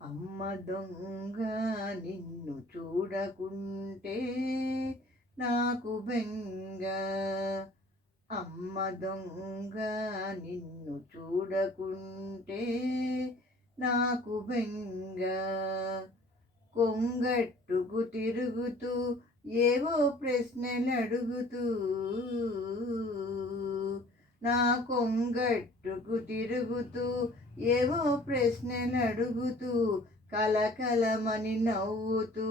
అమ్మ దొంగ నిన్ను చూడకుంటే నాకు బెంగ. అమ్మ దొంగ నిన్ను చూడకుంటే నాకు బెంగ. కొంగట్టుకు తిరుగుతూ ఏవో ప్రశ్నలు అడుగుతూ, నా కొంగట్టుకు తిరుగుతూ ఏవో ప్రశ్నలు అడుగుతూ, కలకలమని నవ్వుతూ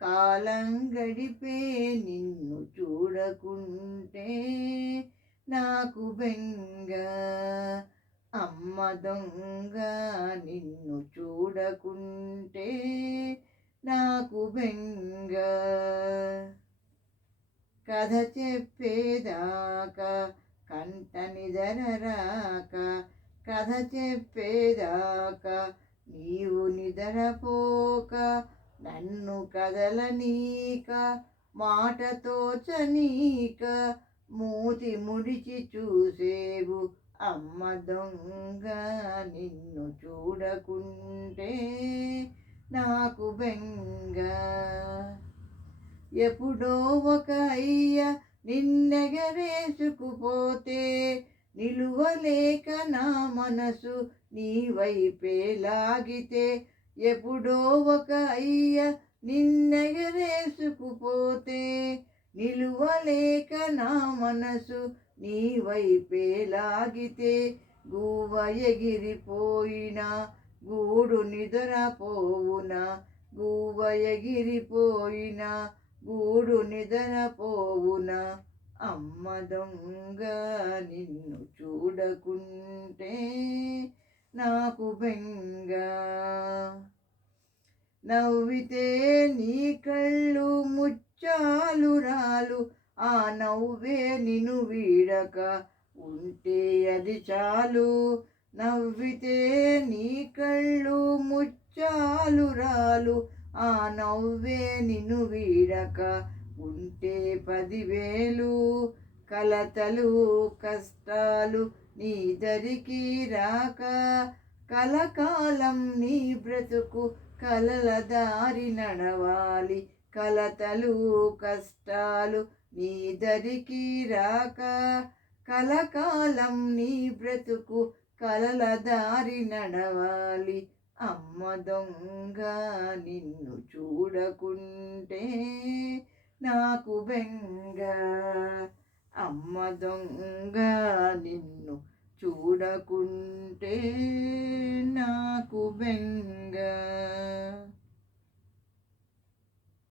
కాలం గడిపే నిన్ను చూడకుంటే నాకు బెంగ. అమ్మ దొంగ నిన్ను చూడకుంటే నాకు బెంగ. కథ చెప్పేదాకా కంట నిదరరాక, కథ చెప్పేదాకా నీవు నిదరపోక, నన్ను కదలనీక మాట తోచనీక మూతి ముడిచి చూసేవు అమ్మ దొంగ నిన్ను చూడకుంటే నాకు బెంగ. ఎప్పుడో ఒక అయ్య నిన్నెగరేసుకుపోతే నిలువలేక నా మనసు నీ వైపే లాగితే, ఎప్పుడో ఒక అయ్య నిన్నెగరేసుకుపోతే నిలువలేక నా మనసు నీ వైపే లాగితే, గువ్వ ఎగిరిపోయినా గూడు నిద్రపోవునా, గువ్వ ఎగిరిపోయినా గూడు నిద్రపోవునా. అమ్మ దొంగ నిన్ను చూడకుంటే నాకు బెంగ. నవ్వితే నీ కళ్ళు ముచ్చాలు రాలు, ఆ నవ్వే నిన్ను వీడక ఉంటే అది చాలు. నవ్వితే నీ కళ్ళు ముచ్చాలు రాలు, ఆ నవ్వే నిన్ను వీడక ఉంటే 10,000 కలతలు కష్టాలు నీ దరికి రాక, కలకాలం నీ బ్రతుకు కలల దారి నడవాలి. కలతలు కష్టాలు నీ దరికి రాక, కలకాలం నీ బ్రతుకు కలల దారి నడవాలి. అమ్మ దొంగ నిన్ను చూడకుంటే నాకు బెంగ. అమ్మ దొంగ నిన్ను చూడకుంటే నాకు బెంగ.